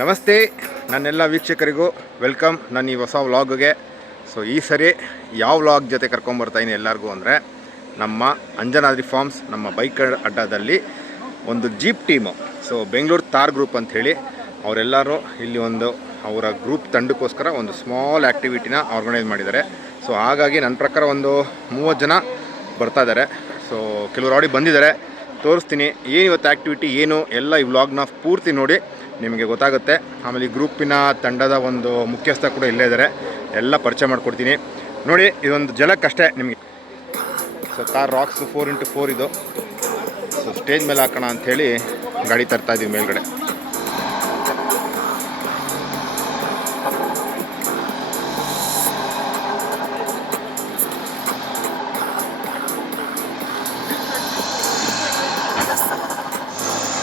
ನಮಸ್ತೆ ನನ್ನೆಲ್ಲ ವೀಕ್ಷಕರಿಗೂ ವೆಲ್ಕಮ್ ನನ್ನ ಈ ಹೊಸ ವ್ಲಾಗ್ಗೆ. ಸೊ ಈ ಸರಿ ಯಾವ ವ್ಲಾಗ್ ಜೊತೆ ಕರ್ಕೊಂಬರ್ತಾಯಿನಿ ಎಲ್ಲರಿಗೂ ಅಂದರೆ ನಮ್ಮ ಅಂಜನಾದ್ರಿ ಫಾರ್ಮ್ಸ್ ನಮ್ಮ ಬೈಕ್ ಅಡ್ಡದಲ್ಲಿ ಒಂದು ಜೀಪ್ ಟೀಮು. ಸೊ ಬೆಂಗಳೂರು ತಾರ್ ಗ್ರೂಪ್ ಅಂಥೇಳಿ ಅವರೆಲ್ಲರೂ ಇಲ್ಲಿ ಒಂದು ಅವರ ಗ್ರೂಪ್ ತಂಡಕ್ಕೋಸ್ಕರ ಒಂದು ಸ್ಮಾಲ್ ಆ್ಯಕ್ಟಿವಿಟಿನ ಆರ್ಗನೈಸ್ ಮಾಡಿದ್ದಾರೆ. ಸೊ ಹಾಗಾಗಿ ನನ್ನ ಪ್ರಕಾರ ಒಂದು 30 ಜನ ಬರ್ತಾ ಇದ್ದಾರೆ. ಸೊ ಕೆಲವರು ಆಡಿ ಬಂದಿದ್ದಾರೆ, ತೋರಿಸ್ತೀನಿ ಏನು ಇವತ್ತು ಆ್ಯಕ್ಟಿವಿಟಿ ಏನು ಎಲ್ಲ ಈ ವ್ಲಾಗ್ನ ಪೂರ್ತಿ ನೋಡಿ ನಿಮಗೆ ಗೊತ್ತಾಗುತ್ತೆ. ಆಮೇಲೆ ಈ ಗ್ರೂಪಿನ ತಂಡದ ಒಂದು ಮುಖ್ಯಸ್ಥ ಕೂಡ ಇಲ್ಲೇ ಇದ್ದಾರೆ, ಎಲ್ಲ ಪರಿಚಯ ಮಾಡಿಕೊಡ್ತೀನಿ ನೋಡಿ. ಇದೊಂದು ಜಲಕ್ಕಷ್ಟೇ ನಿಮಗೆ. ಸೊ ತಾರ್ ರಾಕ್ಸ್ 4x4 ಇದು. ಸೊ ಸ್ಟೇಜ್ ಮೇಲೆ ಹಾಕೋಣ ಅಂಥೇಳಿ ಗಾಡಿ ತರ್ತಾ ಇದ್ದೀವಿ ಮೇಲ್ಗಡೆ.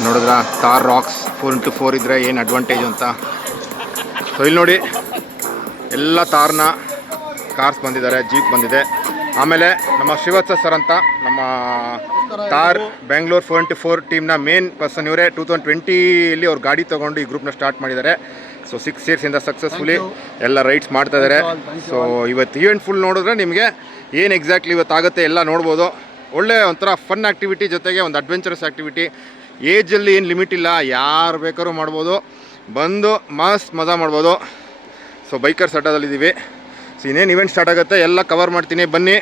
ನೋಡಿದ್ರ ತಾರ್ ರಾಕ್ಸ್ 4x4 ಇದ್ದರೆ ಏನು ಅಡ್ವಾಂಟೇಜ್ ಅಂತ. ಸೊ ಇಲ್ಲಿ ನೋಡಿ ಎಲ್ಲ ತಾರ್ನ ಕಾರ್ಸ್ ಬಂದಿದ್ದಾರೆ, ಜೀಪ್ ಬಂದಿದೆ. ಆಮೇಲೆ ನಮ್ಮ ಶ್ರೀವತ್ಸ ಸರ್ ಅಂತ ನಮ್ಮ ತಾರ್ ಬೆಂಗಳೂರು 4x4 ಟೀಮ್ನ ಮೇನ್ ಪರ್ಸನ್ ಇವರೇ. 2020 ಅವ್ರು ಗಾಡಿ ತೊಗೊಂಡು ಈ ಗ್ರೂಪ್ನ ಸ್ಟಾರ್ಟ್ ಮಾಡಿದ್ದಾರೆ. ಸೊ 6 ಇಯರ್ಸಿಂದ ಸಕ್ಸಸ್ಫುಲಿ ಎಲ್ಲ ರೈಡ್ಸ್ ಮಾಡ್ತಾ ಇದ್ದಾರೆ. ಸೊ ಇವತ್ತು ಈವೆಂಟ್ ಫುಲ್ ನೋಡಿದ್ರೆ ನಿಮಗೆ ಏನು ಎಕ್ಸಾಕ್ಟ್ಲಿ ಇವತ್ತಾಗುತ್ತೆ ಎಲ್ಲ ನೋಡ್ಬೋದು. ಒಳ್ಳೆ ಒಂಥರ ಫನ್ ಆ್ಯಕ್ಟಿವಿಟಿ, ಜೊತೆಗೆ ಒಂದು ಅಡ್ವೆಂಚರಸ್ ಆ್ಯಕ್ಟಿವಿಟಿ. ಏಜಲ್ಲಿ ಏನು ಲಿಮಿಟ್ ಇಲ್ಲ, ಯಾರು ಬೇಕಾದ್ರೂ ಮಾಡ್ಬೋದು, ಬಂದು ಮಸ್ತ್ ಮಜಾ ಮಾಡ್ಬೋದು. ಸೊ ಬೈಕರ್ಸ್ ಅಡ್ಡದಲ್ಲಿದ್ದೀವಿ. ಸೊ ಇನ್ನೇನು ಇವೆಂಟ್ ಸ್ಟಾರ್ಟ್ ಆಗುತ್ತೆ ಎಲ್ಲ ಕವರ್ ಮಾಡ್ತೀನಿ, ಬನ್ನಿ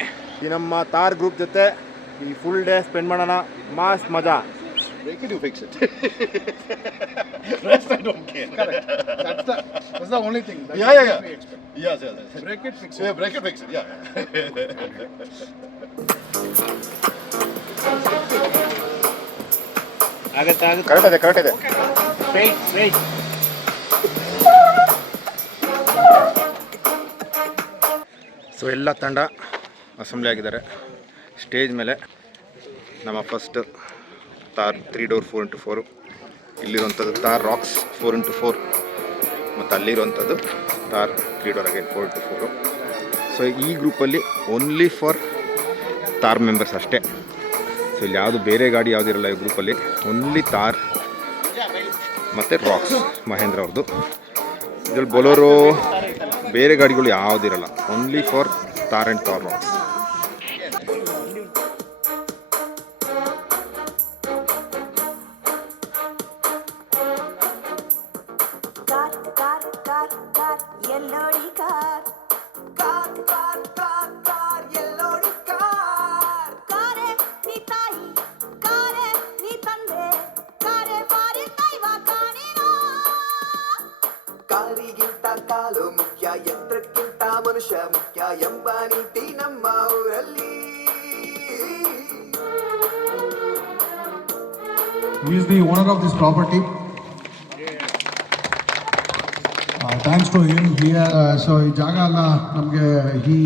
ಈ ನಮ್ಮ ತಾರ್ ಗ್ರೂಪ್ ಜೊತೆ ಈ ಫುಲ್ ಡೇ ಸ್ಪೆಂಡ್ ಮಾಡೋಣ, ಮಸ್ತ್ ಮಜಾ. Break it, you fix it. Rest I don't care. Correct. That's the only thing. That's Yeah. we expect. Yes. Break it, fix it. Yeah, break it, fix it. Yeah. Correct ಇದೆ. Wait. So ಎಲ್ಲ ತಂಡ assembly ಆಗಿದ್ದಾರೆ stage ಮೇಲೆ. ನಮ್ಮ first ತಾರ್ 3 door 4x4, ಇಲ್ಲಿರುವಂಥದ್ದು ತಾರ್ racks 4x4, ಮತ್ತು ಅಲ್ಲಿರುವಂಥದ್ದು ತಾರ್ 3 door again 4x4. So ಈ ಗ್ರೂಪಲ್ಲಿ only for tar members ಅಷ್ಟೇ. ಸೊ ಇಲ್ಲಿ ಯಾವುದು ಬೇರೆ ಗಾಡಿ ಯಾವುದಿರಲ್ಲ ಈ ಗ್ರೂಪಲ್ಲಿ, ಓನ್ಲಿ ತಾರ್ ಮತ್ತು ರಾಕ್ಸ್ ಮಹೇಂದ್ರ ಅವ್ರದ್ದು. ಇದರಲ್ಲಿ ಬೊಲೋರೋ ಬೇರೆ ಗಾಡಿಗಳು ಯಾವುದಿರಲ್ಲ, only for Thar and Thar Roxx. ಕಾರಿಗಿಂತ ಕಾಲು ಮುಖ್ಯ, ಯಂತ್ರಕ್ಕಿಂತ ಮನುಷ್ಯ ಮುಖ್ಯ ಎಂಬ ನೀತಿ ನಮ್ಮ ಊರಲ್ಲಿ. Who is the owner of this property? Thanks to him. So ಜಾಗ ಅಲ್ಲ ನಮಗೆ, he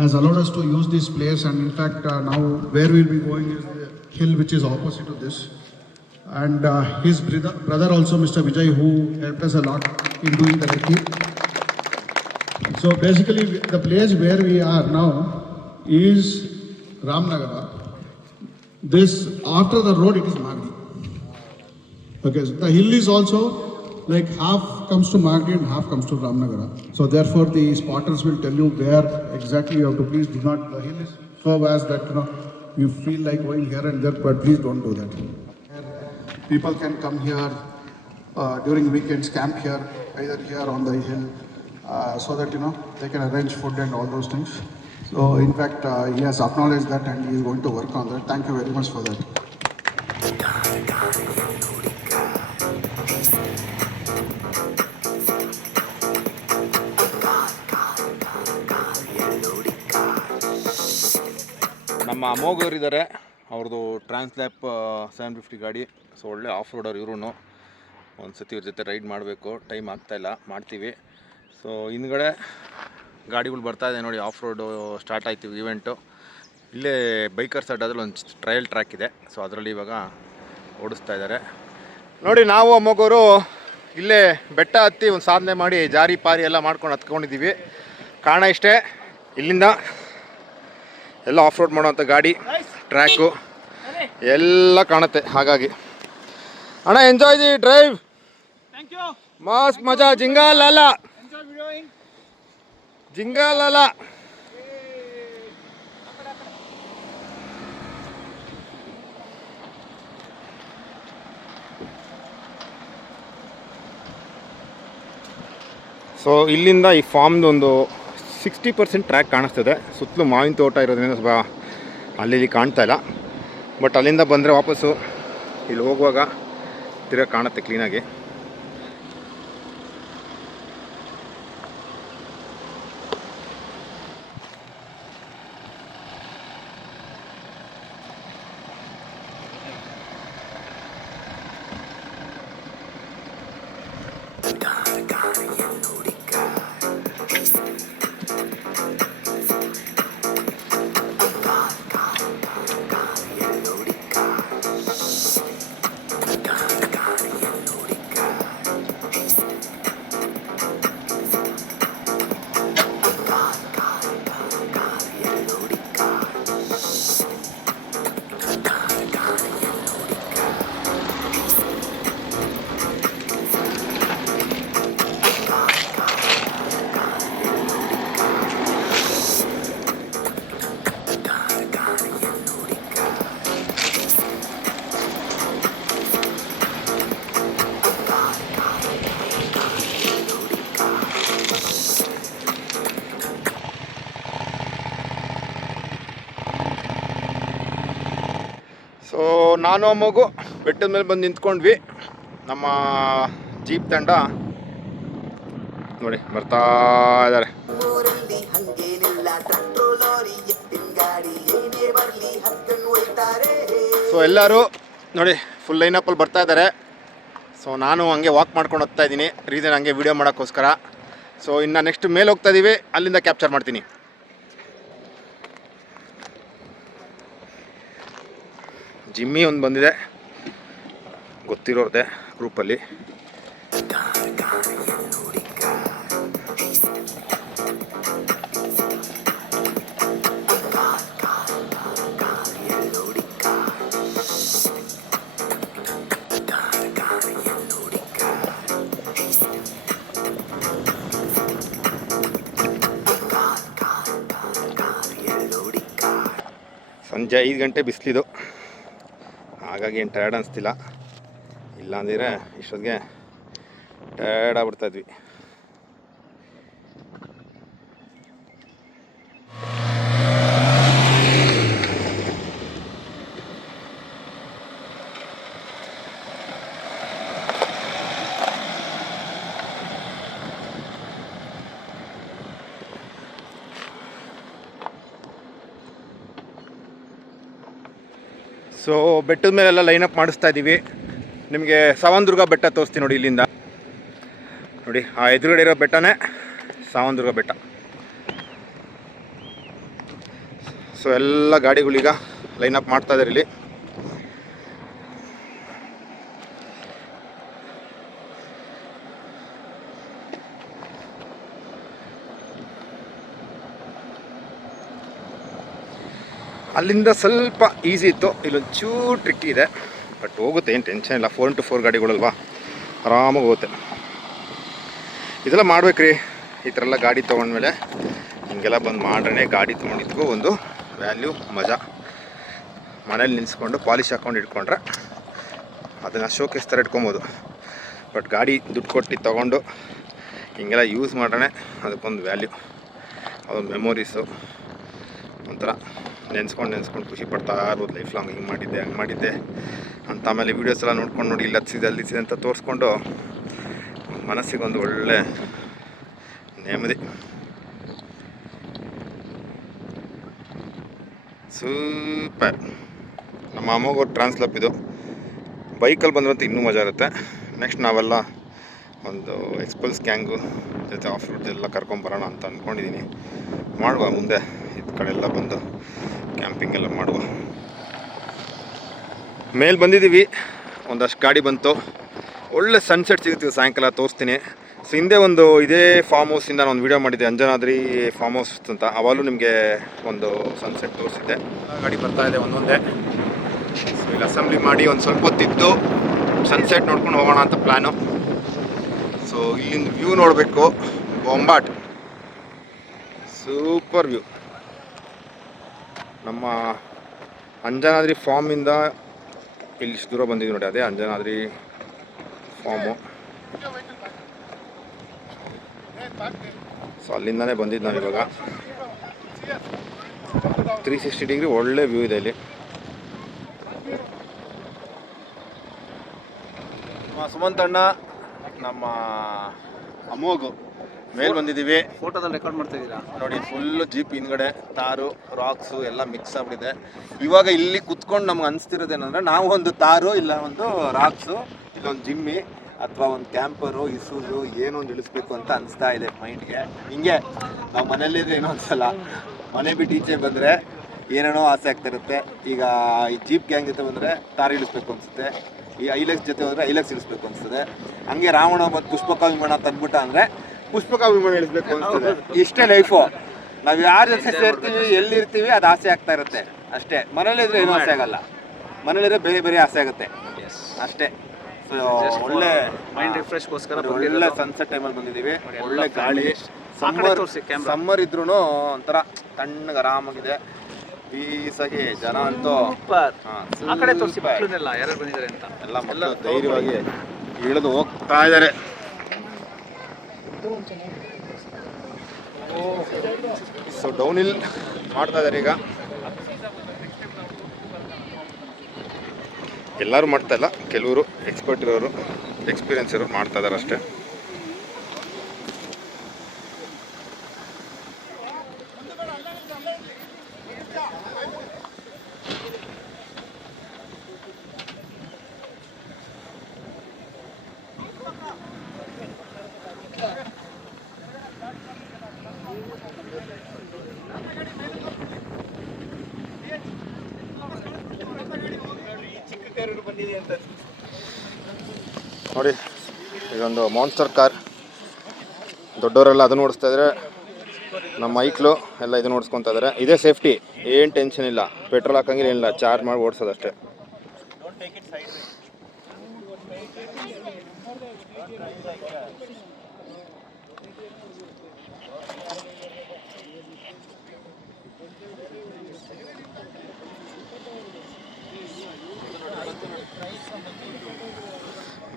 has allowed us to use this place, and in fact now where we'll be going is the hill which is opposite to this. And his brother also, Mr. Vijay, who helped us a lot in doing the recce. So basically the place where we are now is Ramnagara. This after the road it is Magdi. Okay, so the hill is also like half comes to Magdi and half comes to Ramnagara. So therefore the spotters will tell you where exactly you have to. Please do not, the hill is so vast that you feel like going here and there, but please don't do that. People can come here during weekends, camp here, either here on the hill, so that they can arrange food and all those things. So in fact he has acknowledged that and he is going to work on that. Thank you very much for that. ನಮ್ಮ ಅಮೋಘವರಿದ್ದಾರೆ, ಅವ್ರದ್ದು ಟ್ರಾನ್ಸ್ಲ್ಯಾಪ್ 750 ಗಾಡಿ. So ಒಳ್ಳೆ of ರೋಡರ್ ಇವ್ರೂ. ಒಂದು ಸತಿ ಇವ್ರ ಜೊತೆ ride ಮಾಡಬೇಕು, time ಆಗ್ತಾಯಿಲ್ಲ, ಮಾಡ್ತೀವಿ. ಸೊ ಹಿಂದ್ಗಡೆ ಗಾಡಿಗಳು ಬರ್ತಾಯಿದೆ ನೋಡಿ, ಆಫ್ ರೋಡು ಸ್ಟಾರ್ಟ್ ಆಯ್ತು ಇವೆಂಟು. ಇಲ್ಲೇ ಬೈಕರ್ಸ್ ಅಡ್ಡಾದಲ್ಲಿ ಒಂದು ಟ್ರಯಲ್ ಟ್ರ್ಯಾಕ್ ಇದೆ. ಸೊ ಅದರಲ್ಲಿ ಇವಾಗ ಓಡಿಸ್ತಾ ಇದ್ದಾರೆ ನೋಡಿ. ನಾವು ಅಮ್ಮಗೋರು ಇಲ್ಲೇ ಬೆಟ್ಟ ಹತ್ತಿ ಒಂದು ಸಾಧನೆ ಮಾಡಿ ಜಾರಿ ಪಾರಿ ಎಲ್ಲ ಮಾಡ್ಕೊಂಡು ಹತ್ಕೊಂಡಿದ್ದೀವಿ. ಕಾರಣ ಇಷ್ಟೇ, ಇಲ್ಲಿಂದ ಎಲ್ಲ ಆಫ್ ರೋಡ್ ಮಾಡೋವಂಥ ಗಾಡಿ ಟ್ರ್ಯಾಕು ಎಲ್ಲ ಕಾಣುತ್ತೆ. ಹಾಗಾಗಿ ಅಣ್ಣ enjoy the drive. Thank you. ಮಸ್ತ್ ಮಜಾ ಜಿಂಗಾಲಾಲ ಜಿಂಗಾಲಾಲ. ಸೊ ಇಲ್ಲಿಂದ ಈ ಫಾರ್ಮ್ದು ಒಂದು 60% ಟ್ರ್ಯಾಕ್ ಕಾಣಿಸ್ತದೆ. ಸುತ್ತಲೂ ಮಾವಿನ ತೋಟ ಇರೋದ್ರಿಂದ ಸ್ವಲ್ಪ ಅಲ್ಲಿ ಕಾಣ್ತಾ ಇಲ್ಲ. ಬಟ್ ಅಲ್ಲಿಂದ ಬಂದರೆ ವಾಪಸ್ಸು ಇಲ್ಲಿ ಹೋಗುವಾಗ ತಿರ್ಗಾ ಕಾಣುತ್ತೆ ಕ್ಲೀನಾಗಿ. ಸೊ ನಾನು ಮಗು ಬೆಟ್ಟದ ಮೇಲೆ ಬಂದು ನಿಂತ್ಕೊಂಡ್ವಿ. ನಮ್ಮ ಜೀಪ್ ತಂಡ ನೋಡಿ ಬರ್ತಾ ಇದ್ದಾರೆ. ಊರಲ್ಲಿ ಹಂಗೇನಿಲ್ಲ, ಟ್ರಕ್ಟರ್ ಲಾರಿ ಎತ್ತಿನ ಗಾಡಿ ಏನೇ ಬರ್ಲಿ ಹಕ್ಕನ್ನು ಒಯ್ತಾರೆ. ಸೊ ಎಲ್ಲರೂ ನೋಡಿ ಫುಲ್ ಲೈನಪ್ಪಲ್ಲಿ ಬರ್ತಾ ಇದ್ದಾರೆ. ಸೊ ನಾನು ಹಂಗೆ ವಾಕ್ ಮಾಡ್ಕೊಂಡು ಹೋಗ್ತಾ ಇದ್ದೀನಿ. ರೀಸನ್ ಹಂಗೆ ವೀಡಿಯೋ ಮಾಡೋಕ್ಕೋಸ್ಕರ. ಸೊ ಇನ್ನು ನೆಕ್ಸ್ಟ್ ಮೇಲೆ ಹೋಗ್ತಾ ಇದ್ದೀವಿ, ಅಲ್ಲಿಂದ ಕ್ಯಾಪ್ಚರ್ ಮಾಡ್ತೀನಿ. ಜಿಮ್ಮಿ ಒಂದು ಬಂದಿದೆ, ಗೊತ್ತಿರೋದೆ ಗ್ರೂಪಲ್ಲಿ. ಸಂಜೆ 5 ಗಂಟೆ ಬಿಸಿಲಿದು, ಹಾಗಾಗಿ ಏನು ಟಯರ್ಡ್ ಅನಿಸ್ತಿಲ್ಲ. ಇಲ್ಲಾಂದಿದ್ರೆ ಇಷ್ಟೊತ್ತಿಗೆ ಟಯರ್ಡ್ ಆಗ್ಬಿಡ್ತಾಯಿದ್ವಿ. ಸೊ ಬೆಟ್ಟದ ಮೇಲೆಲ್ಲ ಲೈನಪ್ ಮಾಡಿಸ್ತಾ ಇದ್ದೀವಿ. ನಿಮಗೆ ಸಾವಂದುರ್ಗ ಬೆಟ್ಟ ತೋರಿಸ್ತೀನಿ ನೋಡಿ ಇಲ್ಲಿಂದ. ನೋಡಿ ಆ ಎದುರುಗಡೆ ಇರೋ ಬೆಟ್ಟನೇ ಸಾವಂದುರ್ಗ ಬೆಟ್ಟ. ಸೊ ಎಲ್ಲ ಗಾಡಿಗಳೀಗ ಲೈನಪ್ ಮಾಡ್ತಾ ಇದ್ದಾರೆ ಇಲ್ಲಿ. ಅಲ್ಲಿಂದ ಸ್ವಲ್ಪ ಈಸಿ ಇತ್ತು, ಇಲ್ಲೊಂದು ಚೂರು ಟ್ರಿಕ್ ಇದೆ. ಬಟ್ ಹೋಗುತ್ತೆ, ಏನು ಟೆನ್ಷನ್ ಇಲ್ಲ. 4x4 ಗಾಡಿಗಳಲ್ವಾ, ಆರಾಮಾಗಿ ಹೋಗುತ್ತೆ. ಇದೆಲ್ಲ ಮಾಡ್ಬೇಕ್ರಿ, ಈ ಥರ ಎಲ್ಲ ಗಾಡಿ ತೊಗೊಂಡ್ಮೇಲೆ ಹಿಂಗೆಲ್ಲ ಬಂದು ಮಾಡ್ರೆ ಗಾಡಿ ತೊಗೊಂಡಿದ್ಗೂ ಒಂದು ವ್ಯಾಲ್ಯೂ, ಮಜಾ. ಮನೇಲಿ ನಿಲ್ಲಿಸ್ಕೊಂಡು ಪಾಲಿಶ್ ಹಾಕ್ಕೊಂಡು ಇಟ್ಕೊಂಡ್ರೆ ಅದನ್ನು ಶೋಕೇಸ್ ಥರ ಇಟ್ಕೊಬೋದು. ಬಟ್ ಗಾಡಿ ದುಡ್ಡು ಕೊಟ್ಟು ತೊಗೊಂಡು ಹಿಂಗೆಲ್ಲ ಯೂಸ್ ಮಾಡ್ರೆ ಅದಕ್ಕೊಂದು ವ್ಯಾಲ್ಯೂ, ಅದೊಂದು ಮೆಮೊರೀಸು. ಒಂಥರ ನೆನೆಸ್ಕೊಂಡು ಖುಷಿ ಪಡ್ತಾ ಇರ್ಬೋದು ಲೈಫ್ ಲಾಂಗ್. ಹಿಂಗೆ ಮಾಡಿದ್ದೆ, ಹಂಗೆ ಮಾಡಿದ್ದೆ ಅಂತ. ಆಮೇಲೆ ವೀಡಿಯೋಸ್ ಎಲ್ಲ ನೋಡ್ಕೊಂಡು ನೋಡಿ ಇಲ್ಲಿ ಹತ್ತಿಸಿದೆ ಅಂತ ತೋರಿಸ್ಕೊಂಡು ಮನಸ್ಸಿಗೆ ಒಂದು ಒಳ್ಳೆ ನೆಮ್ಮದಿ. ಸೂಪರ್. ನಮ್ಮ ಅಮ್ಮಗೂ ಟ್ರಾನ್ಸ್ಲಪ್ ಇದು. ಬೈಕಲ್ಲಿ ಬಂದ್ರಂತೂ ಇನ್ನೂ ಮಜಾ ಇರುತ್ತೆ. ನೆಕ್ಸ್ಟ್ ನಾವೆಲ್ಲ ಒಂದು ಎಕ್ಸ್ಪಲ್ಸ್ ಗ್ಯಾಂಗು ಜೊತೆ ಆಫ್ ರೋಡ್ ಎಲ್ಲ ಕರ್ಕೊಂಬರೋಣ ಅಂತ ಅಂದ್ಕೊಂಡಿದ್ದೀನಿ. ಮಾಡುವ ಮುಂದೆ ಇದು ಕಡೆ ಎಲ್ಲ ಬಂದು ಕ್ಯಾಂಪಿಂಗ್ ಎಲ್ಲ ಮಾಡುವ. ಮೇಲೆ ಬಂದಿದ್ದೀವಿ, ಒಂದಷ್ಟು ಗಾಡಿ ಬಂತು. ಒಳ್ಳೆ ಸನ್ಸೆಟ್ ಸಿಗ್ತೀವಿ ಸಾಯಂಕಾಲ, ತೋರಿಸ್ತೀನಿ. ಸೊ ಹಿಂದೆ ಒಂದು ಇದೇ ಫಾರ್ಮ್ ಹೌಸಿಂದ ನಾನು ಒಂದು ವೀಡಿಯೋ ಮಾಡಿದ್ದೆ, ಅಂಜನಾದ್ರಿ ಫಾರ್ಮ್ ಹೌಸ್ ಅಂತ. ಅವಾಗಲೂ ನಿಮಗೆ ಒಂದು ಸನ್ಸೆಟ್ ತೋರಿಸಿದ್ದೆ. ಗಾಡಿ ಬರ್ತಾ ಇದೆ ಒಂದೊಂದೇ. ಸೊ ಇಲ್ಲಿ ಅಸೆಂಬ್ಲಿ ಮಾಡಿ ಒಂದು ಸ್ವಲ್ಪ ಹೊತ್ತಿದ್ದು ಸನ್ಸೆಟ್ ನೋಡ್ಕೊಂಡು ಹೋಗೋಣ ಅಂತ ಪ್ಲ್ಯಾನು. ಸೊ ಇಲ್ಲಿಂದ ವ್ಯೂ ನೋಡಬೇಕು, ಬೊಂಬಾಟ್, ಸೂಪರ್ ವ್ಯೂ. ನಮ್ಮ ಅಂಜನಾದ್ರಿ ಫಾರ್ಮಿಂದ ಇಲ್ಲಿ ಇಷ್ಟು ದೂರ ಬಂದಿದ್ದೀವಿ ನೋಡಿ, ಅದೇ ಅಂಜನಾದ್ರಿ ಫಾರ್ಮು. ಸೊ ಅಲ್ಲಿಂದನೇ ಬಂದಿದ್ದು ನಾವು ಇವಾಗ. 360 ಡಿಗ್ರಿ ಒಳ್ಳೆ ವ್ಯೂ ಇದೆ ಇಲ್ಲಿ. ಸುಮಂತ್ ಅಣ್ಣ, ನಮ್ಮ ಅಮೋಘು ಮೇಲೆ ಬಂದಿದ್ದೀವಿ. ಫೋಟೋದಲ್ಲಿ ರೆಕಾರ್ಡ್ ಮಾಡ್ತಾ ಇದ್ದೀರಾ ನೋಡಿ, ಫುಲ್ಲು ಜೀಪ್ ಹಿಂದ್ಗಡೆ ತಾರು ರಾಕ್ಸು ಎಲ್ಲ ಮಿಕ್ಸ್ ಆಗ್ಬಿಟ್ಟಿದೆ. ಇವಾಗ ಇಲ್ಲಿ ಕುತ್ಕೊಂಡು ನಮ್ಗೆ ಅನಿಸ್ತಿರೋದೇನಂದ್ರೆ, ನಾವು ಒಂದು ತಾರು ಇಲ್ಲ ಒಂದು ರಾಕ್ಸು ಇಲ್ಲೊಂದು ಜಿಮ್ಮಿ ಅಥವಾ ಒಂದು ಕ್ಯಾಂಪರು ಇಸೂಸು ಏನೋ ಒಂದು ಇಳಿಸ್ಬೇಕು ಅಂತ ಅನಿಸ್ತಾ ಇದೆ ಮೈಂಡ್ಗೆ. ಹಿಂಗೆ ನಾವು ಮನೇಲಿದ್ರೆ ಏನೋ ಅನ್ಸಲ್ಲ, ಮನೆ ಬಿಟ್ಟು ಈಚೆ ಬಂದರೆ ಏನೇನೋ ಆಸೆ ಆಗ್ತಾ ಇರುತ್ತೆ. ಈಗ ಈ ಜೀಪ್ ಗ್ಯಾಂಗ್ ಜೊತೆ ಬಂದರೆ ತಾರು ಇಳಿಸ್ಬೇಕು ಅನಿಸುತ್ತೆ, ಈ ಐಲೆಕ್ಸ್ ಜೊತೆ ಹೋದರೆ ಐಲೆಕ್ಸ್ ಇಳಿಸ್ಬೇಕು ಅನಿಸ್ತದೆ. ಹಂಗೆ ರಾವಣ ಮತ್ತು ಪುಷ್ಪಕ ವಿಮಾನ ತಂದ್ಬಿಟ್ಟ ಅಂದರೆ ಪುಷ್ಪಕ ವಿಮಾನ ಇಳಿಸ್ಬೇಕು ಅನಿಸ್ತದೆ. ಇಷ್ಟೇ ಲೈಫು. ನಾವು ಯಾರ ಜೊತೆ ಸೇರ್ತೀವಿ, ಎಲ್ಲಿರ್ತೀವಿ, ಅದು ಆಸೆ ಆಗ್ತಾ ಇರುತ್ತೆ ಅಷ್ಟೇ. ಮನೇಲಿದ್ರೆ ಏನೂ ಆಸೆ ಆಗಲ್ಲ, ಮನೇಲಿದ್ರೆ ಬೇರೆ ಬೇರೆ ಆಸೆ ಆಗುತ್ತೆ ಅಷ್ಟೇ. ಸೊ ಒಳ್ಳೆ ಮೈಂಡ್ ರಿಫ್ರೆಶ್ಗೋಸ್ಕರ ಒಳ್ಳೆ ಸನ್ಸೆಟ್ ಟೈಮಲ್ಲಿ ಬಂದಿದ್ದೀವಿ. ಒಳ್ಳೆ ಗಾಳಿ, ಸಮ್ಮರ್ ಇದ್ರೂ ಒಂಥರ ತಣ್ಣಗೆ ಆರಾಮಾಗಿದೆ. ಪೀಸಾಗಿ ಜನ ಅಂತೂ ಆ ಕಡೆ ತೋರಿಸಿ, ಮಕ್ಕಳನ್ನೆಲ್ಲ ಯಾರು ಬಂದಿದ್ದಾರೆ ಅಂತ ಎಲ್ಲ ಮಕ್ಕಳು ಧೈರ್ಯವಾಗಿ ಇಳಿದು ಹೋಗ್ತಾ ಇದ್ದಾರೆ. ಸೊ ಡೌನ್ ಹಿಲ್ ಮಾಡ್ತಾ ಇದ್ದಾರೆ ಈಗ. ಎಲ್ಲರೂ ಮಾಡ್ತಾ ಇಲ್ಲ, ಕೆಲವರು ಎಕ್ಸ್ಪರ್ಟ್ ಇರೋರು, ಎಕ್ಸ್ಪೀರಿಯನ್ಸ್ ಇರೋರು ಮಾಡ್ತಾ ಇದ್ದಾರೆ ಅಷ್ಟೇ. ನೋಡಿ, ಇದೊಂದು ಮಾನ್ಸ್ಟರ್ ಕಾರ್. ದೊಡ್ಡವರೆಲ್ಲ ಅದನ್ನು ಓಡಿಸ್ತಾ ಇದ್ದಾರೆ, ನಮ್ಮ ಮೈಕ್ಳು ಎಲ್ಲ ಇದನ್ನು ಓಡಿಸ್ಕೊತಾ ಇದ್ದಾರೆ. ಇದೇ ಸೇಫ್ಟಿ, ಏನು ಟೆನ್ಷನ್ ಇಲ್ಲ. ಪೆಟ್ರೋಲ್ ಹಾಕಂಗಿಲ್ಲ, ಏನಿಲ್ಲ, ಚಾರ್ಜ್ ಮಾಡಿ ಓಡಿಸೋದಷ್ಟೇ.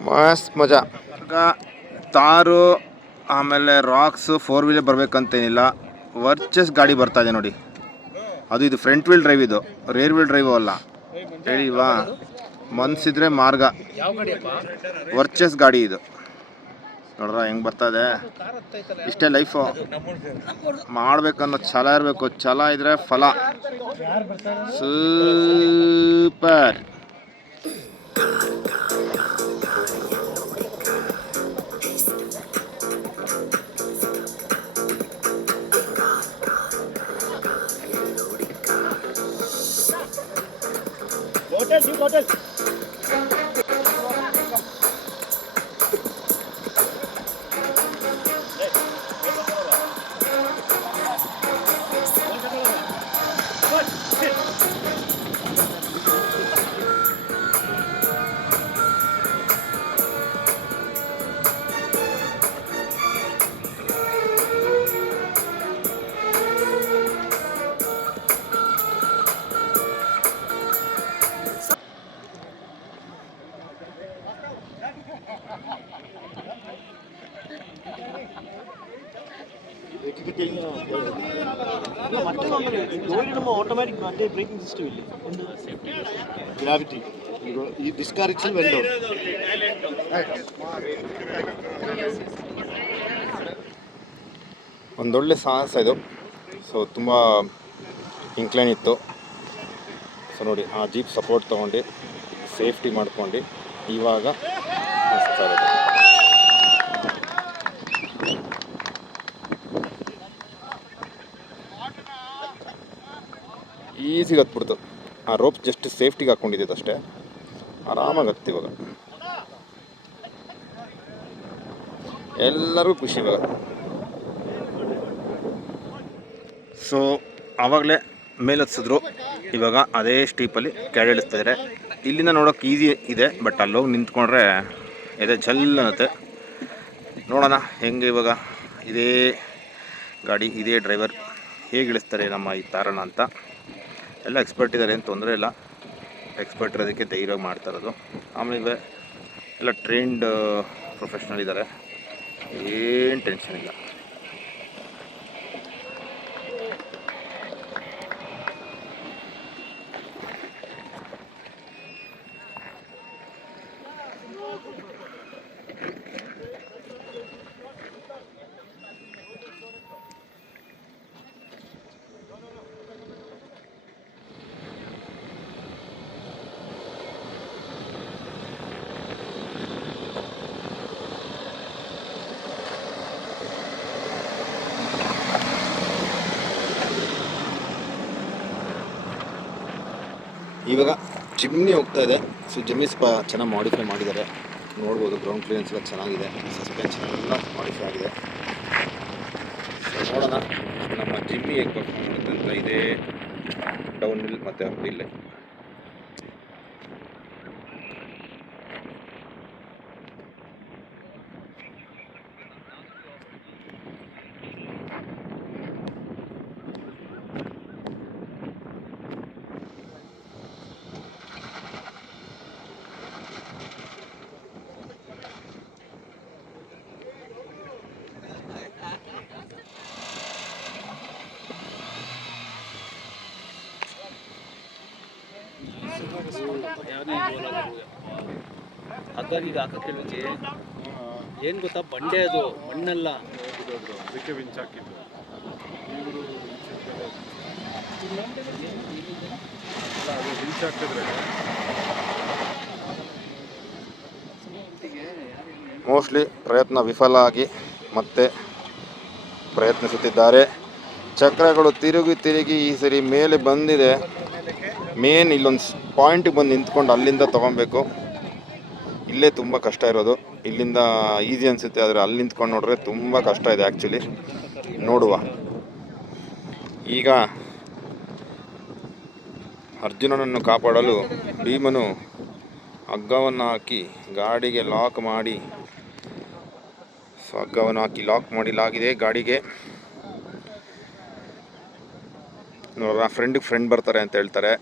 ಮಸ್ತ್ ಮಜಾ. ಈಗ ತಾರು ಆಮೇಲೆ ರಾಕ್ಸು 4 ವೀಲರ್ ಬರಬೇಕಂತೇನಿಲ್ಲ, ವರ್ಚಸ್ ಗಾಡಿ ಬರ್ತಾ ಇದೆ ನೋಡಿ. ಅದು ಇದು ಫ್ರಂಟ್ ವೀಲ್ ಡ್ರೈವ್, ಇದು ರೇರ್ ವೀಲ್ ಡ್ರೈವು ಅಲ್ಲ, ಹೇಳಿಲ್ವಾ? ಮನ್ಸಿದ್ರೆ ಮಾರ್ಗ, ವರ್ಚಸ್ ಗಾಡಿ ಇದು. ನೋಡ್ರ ಹೆಂಗೆ ಬರ್ತಾ ಇದೆ. ಇಷ್ಟೇ ಲೈಫು, ಮಾಡ್ಬೇಕನ್ನೋ ಛಲ ಇರಬೇಕು. ಛಲ ಇದ್ರೆ ಫಲ. ಸೂಪರ್. automatic braking system ಇಲ್ಲಿ ಒಂದು ಗ್ರಾವಿಟಿ ಈ ಡಿಸ್ಕರೆಕ್ಷನ್ ವೆಲ್ ಡೌನ್. ಒಂದೊಳ್ಳೆ ಸಾಹಸ ಇದು. ಸೊ ತುಂಬ ಇನ್ಕ್ಲೈನ್ ಇತ್ತು. ಸೊ ನೋಡಿ, ಆ ಜೀಪ್ ಸಪೋರ್ಟ್ ತೊಗೊಂಡು ಸೇಫ್ಟಿ ಮಾಡ್ಕೊಂಡು ಇವಾಗ ಹಚ್ತಾ ಇರೋದು. ಈಸಿಗೆ ಹತ್ಬಿಡ್ತು. ಆ ರೋಪ್ ಜಸ್ಟ್ ಸೇಫ್ಟಿಗೆ ಹಾಕ್ಕೊಂಡಿದ್ದು ಅಷ್ಟೇ, ಆರಾಮಾಗಿ ಹತ್ತಿ ಇವಾಗ. ಎಲ್ಲರಿಗೂ ಖುಷಿ ಇವಾಗ. ಸೊ ಆವಾಗಲೇ ಮೇಲೆ ಹತ್ಸಿದ್ರು, ಇವಾಗ ಅದೇ ಸ್ಟೀಪಲ್ಲಿ ಕೆಳಗೆ ಇಳಿಸ್ತಿದ್ದಾರೆ. ಇಲ್ಲಿಂದ ನೋಡೋಕೆ ಈಸಿ ಇದೆ, ಬಟ್ ಅಲ್ಲೋಗಿ ನಿಂತ್ಕೊಂಡ್ರೆ ಎದೆ ಜಲ್ ಅನ್ನತ್ತೆ. ನೋಡೋಣ ಹೆಂಗೆ ಇವಾಗ ಇದೇ ಗಾಡಿ ಇದೇ ಡ್ರೈವರ್ ಹೇಗೆ ಇಳಿಸ್ತಾರೆ ನಮ್ಮ ಈ ತಾರನ ಅಂತ. ಎಲ್ಲ ಎಕ್ಸ್ಪರ್ಟ್ ಇದ್ದಾರೆ, ಏನು ತೊಂದರೆ ಇಲ್ಲ. ಎಕ್ಸ್ಪರ್ಟ್ ಇರೋದಕ್ಕೆ ಧೈರ್ಯ ಮಾಡ್ತಾ ಇರೋದು. ಆಮೇಲೆ ಎಲ್ಲ ಟ್ರೈನ್ಡ್ ಪ್ರೊಫೆಷ್ನಲ್ ಇದ್ದಾರೆ, ಏನು ಟೆನ್ಷನ್ ಇಲ್ಲ. ಇವಾಗ ಜಿಮ್ನಿ ಹೋಗ್ತಾ ಇದೆ. ಸೊ ಜಿಮ್ನಿ ಸ್ವಲ್ಪ ಚೆನ್ನಾಗಿ ಮಾಡಿಫೈ ಮಾಡಿದ್ದಾರೆ, ನೋಡ್ಬೋದು. ಗ್ರೌಂಡ್ ಕ್ಲಿಯರೆನ್ಸ್ ಎಲ್ಲ ಚೆನ್ನಾಗಿದೆ, ಸಸ್ಪೆನ್ಷನ್ ಎಲ್ಲ ಮಾಡಿಫೈ ಆಗಿದೆ. ಸೊ ನೋಡೋಣ ನಮ್ಮ ಜಿಮ್ನಿ ಹೇಗೆ ಪರ್ಫಾರ್ಮ್ ಮಾಡುತ್ತೆ ಅಂತ. ಇದೇ ಡೌನ್ ಹಿಲ್ ಮತ್ತು ಅಪ್ ಹಿಲ್. ಯಾವನೇ ಹಾಗಾಗಿ ಈಗ ಹಾಕಕ್ಕೆ ಕೇಳಿದ್ವಿ. ಏನು ಗೊತ್ತಾ, ಬಂಡೆ ಅದು ಮಣ್ಣಲ್ಲ. ಅದಕ್ಕೆ ವಿಂಚ್ ಹಾಕಿದ್ದು. ವಿಂಚ್ ಹಾಕಿದ್ರೆ ಮೋಸ್ಟ್ಲಿ ಪ್ರಯತ್ನ ವಿಫಲ ಆಗಿ ಮತ್ತೆ ಪ್ರಯತ್ನಿಸುತ್ತಿದ್ದಾರೆ. ಚಕ್ರಗಳು ತಿರುಗಿ ಈ ಸರಿ ಮೇಲೆ ಬಂದಿದೆ. ಮೇನ್ ಇಲ್ಲೊಂದು ಪಾಯಿಂಟಿಗೆ ಬಂದು ನಿಂತ್ಕೊಂಡು ಅಲ್ಲಿಂದ ತೊಗೊಬೇಕು. ಇಲ್ಲೇ ತುಂಬ ಕಷ್ಟ ಇರೋದು. ಇಲ್ಲಿಂದ ಈಸಿ ಅನಿಸುತ್ತೆ, ಆದರೆ ಅಲ್ಲಿ ನಿಂತ್ಕೊಂಡು ನೋಡಿದ್ರೆ ತುಂಬ ಕಷ್ಟ ಇದೆ ಆ್ಯಕ್ಚುಲಿ. ನೋಡುವ. ಈಗ ಅರ್ಜುನನನ್ನು ಕಾಪಾಡಲು ಭೀಮನು ಹಗ್ಗವನ್ನು ಹಾಕಿ ಗಾಡಿಗೆ ಲಾಕ್ ಮಾಡಿ, ಹಗ್ಗವನ್ನು ಹಾಕಿ ಲಾಕ್ ಮಾಡಲಾಗಿದೆ ಗಾಡಿಗೆ. ನೋಡ್ರ, ಫ್ರೆಂಡಿಗೆ ಫ್ರೆಂಡ್ ಬರ್ತಾರೆ ಅಂತ ಹೇಳ್ತಾರೆ.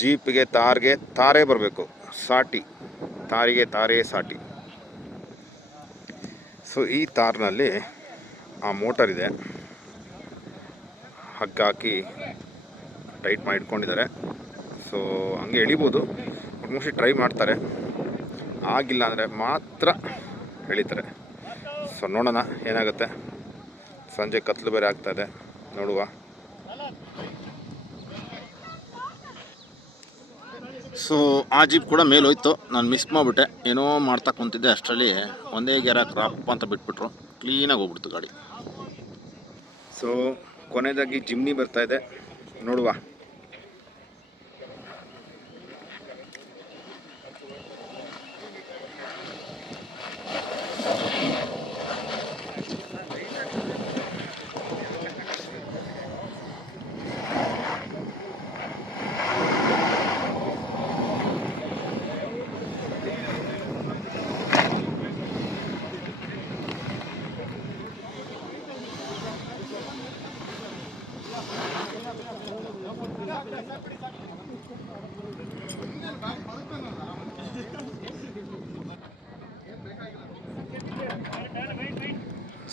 ಜೀಪಿಗೆ ತಾರೇ ಬರಬೇಕು, ಸಾಟಿ. ತಾರಿಗೆ ತಾರೇ ಸಾಟಿ. ಸೊ ಈ ತಾರ್ನಲ್ಲಿ ಆ ಮೋಟರ್ ಇದೆ, ಹಗ್ಗ ಹಾಕಿ ಟೈಟ್ ಮಾಡಿ ಇಟ್ಕೊಂಡಿದ್ದಾರೆ. ಸೊ ಹಂಗೆ ಎಳಿಬೋದು, ಮೋಸ್ಟ್ಲಿ ಟ್ರೈ ಮಾಡ್ತಾರೆ. ಆಗಿಲ್ಲ ಅಂದರೆ ಮಾತ್ರ ಎಳಿತಾರೆ. ಸೊ ನೋಡೋಣ ಏನಾಗುತ್ತೆ. ಸಂಜೆ ಕತ್ಲು ಬೇರೆ ಆಗ್ತಾಯಿದೆ, ನೋಡುವ. ಸೊ ಆ ಜೀಪ್ ಕೂಡ ಮೇಲೆ ಹೋಯ್ತು, ನಾನು ಮಿಸ್ ಮಾಡಿಬಿಟ್ಟೆ. ಏನೋ ಮಾಡ್ತಾ ಕುಂತಿದ್ದೆ, ಅಷ್ಟರಲ್ಲಿ ಒಂದೇ ಗೇರ ಕ್ರಾಪ್ ಅಂತ ಬಿಟ್ಬಿಟ್ರು, ಕ್ಲೀನಾಗಿ ಹೋಗ್ಬಿಡ್ತು ಗಾಡಿ. ಸೊ ಕೊನೆಯದಾಗಿ ಜಿಮ್ನಿ ಬರ್ತಾ ಇದೆ, ನೋಡುವ.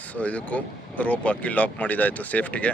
ಸೊ ಇದಕ್ಕೂ ರೋಪ್ ಹಾಕಿ ಲಾಕ್ ಮಾಡಿದಾಯಿತು ಸೇಫ್ಟಿಗೆ.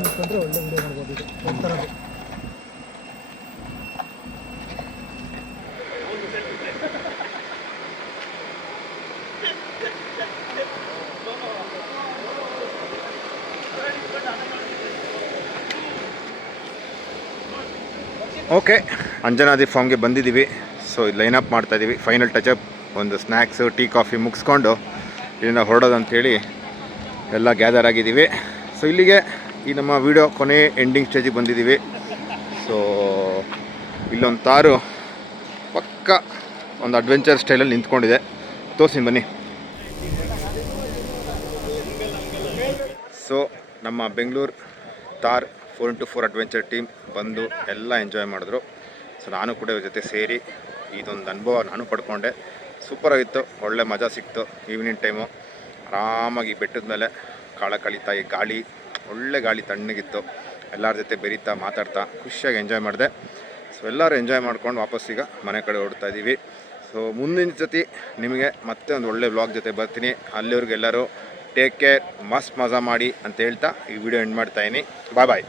ನಿಂತ್ಕೊಂಡ್ರೆ ಒಳ್ಳೆ ವಿಡಿಯೋ ಮಾಡ್ಬೋದು. ಇದು ಒಂಥರದ್ದು ಓಕೆ, ಅಂಜನಾದ್ರಿ ಫಾರ್ಮ್ಗೆ ಬಂದಿದ್ದೀವಿ. ಸೊ ಇದು ಲೈನಪ್ ಮಾಡ್ತಾಯಿದ್ದೀವಿ. ಫೈನಲ್ ಟಚಪ್, ಒಂದು ಸ್ನ್ಯಾಕ್ಸು, ಟೀ ಕಾಫಿ ಮುಗಿಸ್ಕೊಂಡು ಇಲ್ಲಿಂದ ಹೊರಡೋದಂಥೇಳಿ ಎಲ್ಲ ಗ್ಯಾದರ್ ಆಗಿದ್ದೀವಿ. ಸೊ ಇಲ್ಲಿಗೆ ಈ ನಮ್ಮ ವಿಡಿಯೋ ಕೊನೆ ಎಂಡಿಂಗ್ ಸ್ಟೇಜಿಗೆ ಬಂದಿದ್ದೀವಿ. ಸೊ ಇಲ್ಲೊಂದು ತಾರು ಪಕ್ಕ ಒಂದು ಅಡ್ವೆಂಚರ್ ಸ್ಟೈಲಲ್ಲಿ ನಿಂತ್ಕೊಂಡಿದೆ, ತೋರಿಸಿ ಬನ್ನಿ. ಸೊ ನಮ್ಮ ಬೆಂಗಳೂರು ತಾರ್ 4x4 ಅಡ್ವೆಂಚರ್ ಟೀಮ್ ಬಂದು ಎಲ್ಲ ಎಂಜಾಯ್ ಮಾಡಿದ್ರು. ಸೊ ನಾನು ಕೂಡ ಇವ್ರ ಜೊತೆ ಸೇರಿ ಇದೊಂದು ಅನುಭವ ನಾನು ಪಡ್ಕೊಂಡೆ. ಸೂಪರಾಗಿತ್ತು, ಒಳ್ಳೆ ಮಜಾ ಸಿಕ್ತು. ಈವ್ನಿಂಗ್ ಟೈಮು ಆರಾಮಾಗಿ ಬೆಟ್ಟದ ಮೇಲೆ ಕಾಳ ಕಳೀತಾ, ಈ ಗಾಳಿ, ಒಳ್ಳೆ ಗಾಳಿ, ತಣ್ಣಗಿತ್ತು. ಎಲ್ಲರ ಜೊತೆ ಬೆರೀತಾ ಮಾತಾಡ್ತಾ ಖುಷಿಯಾಗಿ ಎಂಜಾಯ್ ಮಾಡಿದೆ. ಸೊ ಎಲ್ಲರೂ ಎಂಜಾಯ್ ಮಾಡ್ಕೊಂಡು ವಾಪಸ್ಸೀಗ ಮನೆ ಕಡೆ ಹೊರಡ್ತಾ ಇದ್ದೀವಿ. ಸೊ ಮುಂದಿನ ಜೊತೆ ನಿಮಗೆ ಮತ್ತೆ ಒಂದು ಒಳ್ಳೆ ವ್ಲಾಗ್ ಜೊತೆ ಬರ್ತೀನಿ. ಅಲ್ಲಿವ್ರಿಗೆಲ್ಲರೂ ಟೇಕ್ ಕೇರ್, ಮಸ್ತ್ ಮಜಾ ಮಾಡಿ ಅಂತ ಹೇಳ್ತಾ ಈ ವಿಡಿಯೋ ಎಂಡ್ ಮಾಡ್ತಾಯಿದ್ದೀನಿ. ಬಾಯ್ ಬಾಯ್.